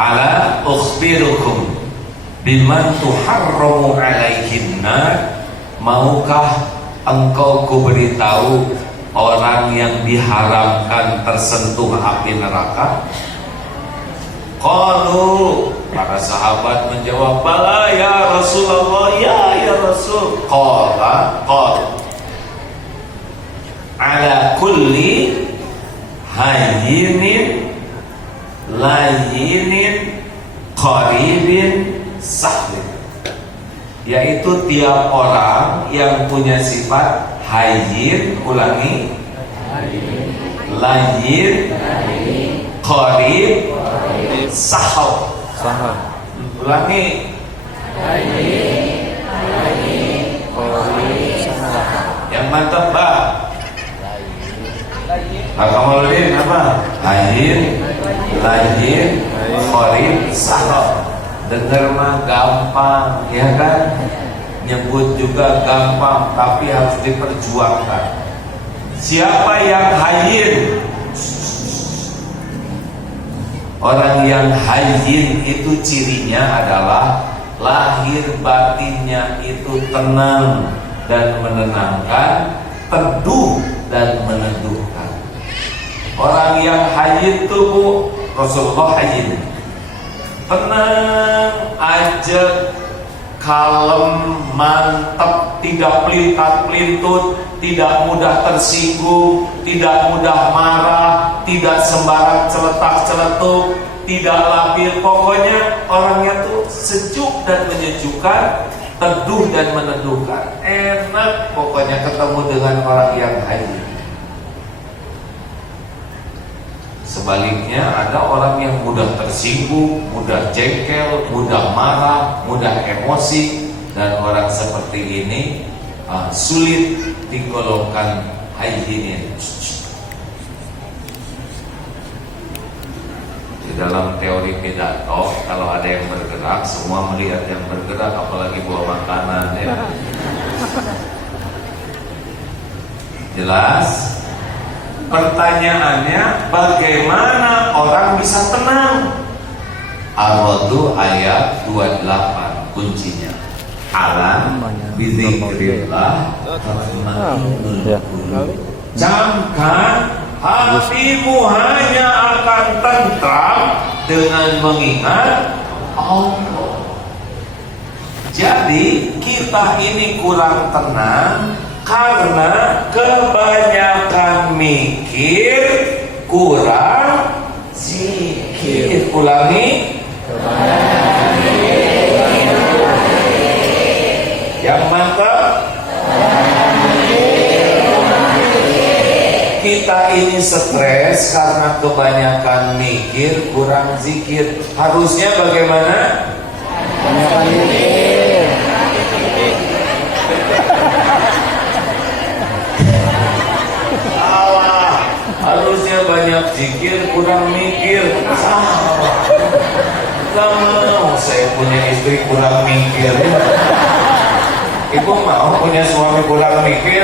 ala ukhbirukum biman tuharramu alaihinna, maukah engkau kuberitahu orang yang diharamkan tersentuh api neraka? Qalu, para sahabat menjawab, bala ya Rasulullah, ya Rasul. Qala ala kulli hayyinin layinin qaribin sahlin, yaitu tiap orang yang punya sifat hayyin, ulangi, layyin, qarib, sahal. Ulangi, yang mantap Mbak. Kamaludin apa? Hayyin, layyin, qarib, sahal. Dengar mah gampang, ya kan? Nyebut juga gampang, tapi harus diperjuangkan. Siapa yang hayyin? Orang yang hayyin itu cirinya adalah lahir batinnya itu tenang dan menenangkan, teduh dan meneduhkan. Orang yang hayyin itu Bu, Rasulullah hayyin, tenang aja, kalem, mantap, tidak pelintat-pelintut, tidak mudah tersinggung, tidak mudah marah, tidak sembarang celetak-celetuk, tidak labil. Pokoknya orangnya tuh sejuk dan menyejukkan, teduh dan meneduhkan. Enak pokoknya ketemu dengan orang yang hayyin. Sebaliknya ada orang yang mudah tersinggung, mudah jengkel, mudah marah, mudah emosi, dan orang seperti ini sulit digolongkan hayyinin. Di dalam teori pidato, kalau ada yang bergerak, semua melihat yang bergerak, apalagi bawa makanan, ya. Jelas? Pertanyaannya, bagaimana orang bisa tenang? Ar-Ra'd ayat 28 kuncinya. Alam bizikrillah tatma'innul qulub. Camkan, hatimu hanya akan tentram dengan mengingat Allah. Jadi kita ini kurang tenang karena kebanyakan mikir, kurang zikir. Ulangi, kebanyakan mikir, yang mantap. Kita ini stres karena kebanyakan mikir, kurang zikir. Harusnya bagaimana? Kebanyakan mikir. Harusnya banyak zikir, kurang mikir. Salah. Gak mau saya punya istri kurang mikir. Ibu mau punya suami kurang mikir?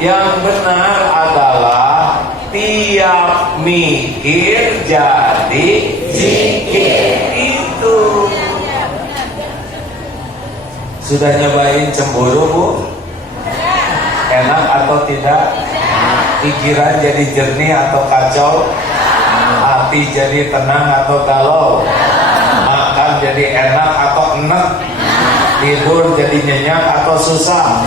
Yang benar adalah tiap mikir jadi zikir. Itu. Sudah nyobain cemburu, Bu? Enak atau tidak? Pikiran jadi jernih atau kacau? Hati jadi tenang atau galau? Makan jadi enak atau enak? Tidur jadi nyenyak atau susah?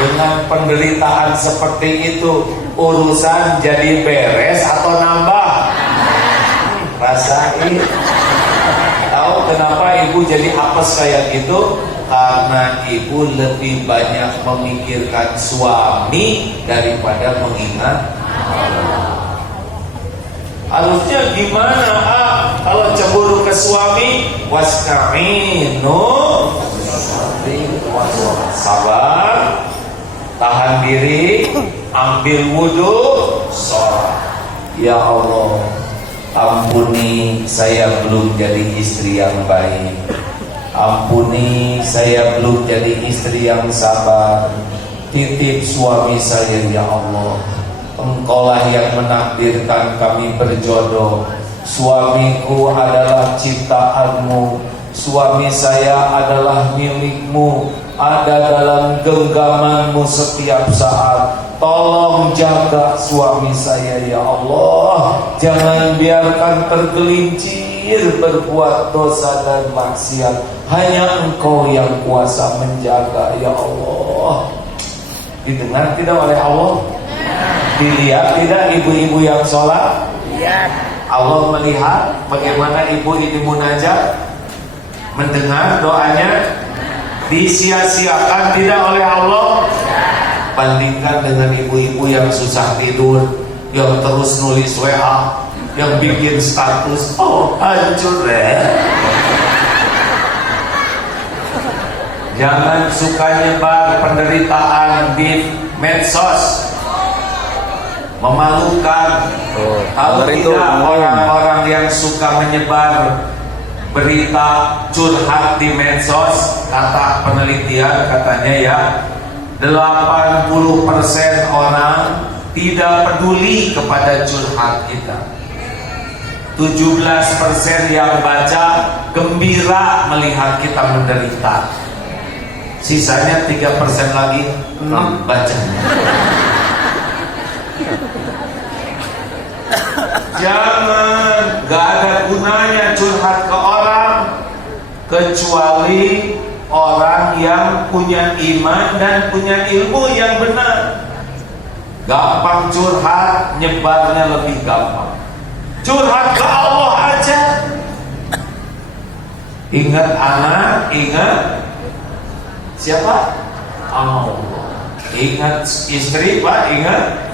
Dengan penderitaan seperti itu, urusan jadi beres atau nambah? Rasain. Tahu kenapa ibu jadi apes kayak gitu? Karena ibu lebih banyak memikirkan suami daripada mengingat Allah. Harusnya gimana? Kalau cemburu ke suami, wasta'inu, sabar, tahan diri, ambil wudhu, sholat. Ya Allah, ampuni saya belum jadi istri yang baik. Ampuni saya belum jadi istri yang sabar. Titip suami saya ya Allah. Engkaulah yang menakdirkan kami berjodoh. suamiku adalah ciptaanmu, suami saya adalah milikmu, ada dalam genggamanmu setiap saat. Tolong jaga suami saya ya Allah, jangan biarkan tergelincir berbuat dosa dan maksiat. Hanya Engkau yang kuasa menjaga ya Allah. Didengar tidak oleh Allah? Dilihat tidak ibu-ibu yang sholat? Allah melihat bagaimana ibu ini munajat, mendengar doanya, disia-siakan tidak oleh Allah. Bandingkan dengan ibu-ibu yang susah tidur, yang terus nulis WA, yang bikin status, oh hancur deh. Jangan suka nyebar penderitaan di medsos, memalukan. Tahu tidak orang-orang yang suka menyebar berita curhat di medsos, kata penelitian katanya ya, 80% orang tidak peduli kepada curhat kita. 17% yang baca gembira melihat kita menderita. Sisanya 3% lagi baca. Jangan, gak ada gunanya curhat ke orang kecuali orang yang punya iman dan punya ilmu yang benar. Gampang curhat, nyebarnya lebih gampang. Curhat ke Allah aja. Ingat anak, ingat siapa? Allah. Ingat istri, Pak, ingat.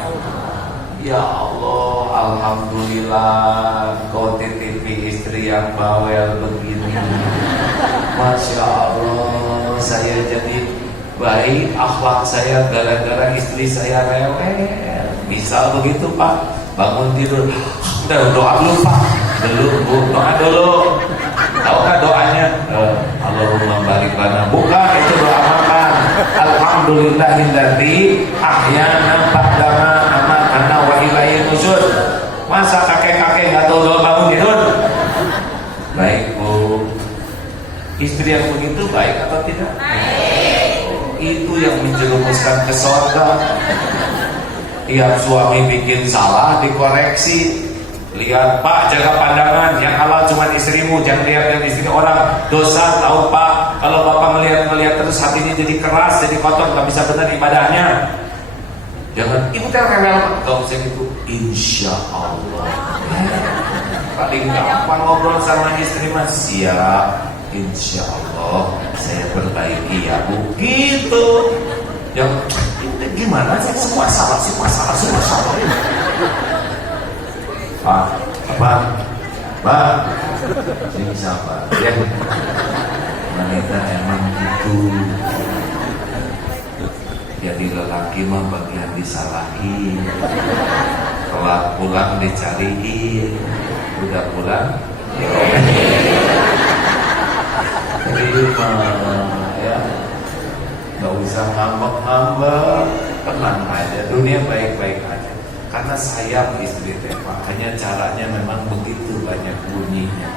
Ya Allah, alhamdulillah kau titipi istri yang bawel begini. Masya Allah, saya jadi baik akhlak saya gara-gara istri saya rewel. Misal begitu Pak, bangun tidur, udah doa dulu Pak, belum doa dulu. Tahukah doanya? Allahumma barik lana. Bukan, itu doa makan. Alhamdulillahilladzi ahyana ba'dama amatana wa ilaihi nusyur. Masa kakek-kakek nggak tahu doa bangun tidur? Baik Bu. Istri yang begitu baik atau tidak? Itu yang menjerumuskan ke surga. Tiap suami bikin salah dikoreksi. Lihat Pak, jaga pandangan, yang halal cuma istrimu, jangan lihat istri orang. Dosa tahu Pak, kalau Bapak melihat terus hatinya jadi keras, jadi kotor, nggak bisa benar ibadahnya. Jangan, ibu teh rewel, kalau saya gitu, insya Allah. Paling gampang ngobrol sama istri mas, siap, insya Allah saya perbaiki ya Bu. Gitu. Yang gimana sih, semua salah. Pak, ini siapa? Ya, wanita emang gitu. Jadi lelaki mah bagian disalahin, telat pulang dicariin, udah pulang, terima ya, nggak usah ngambek-ngambek, tenang aja, dunia baik-baik aja. Karena sayang istri Pak, hanya caranya memang begitu banyak bunyinya.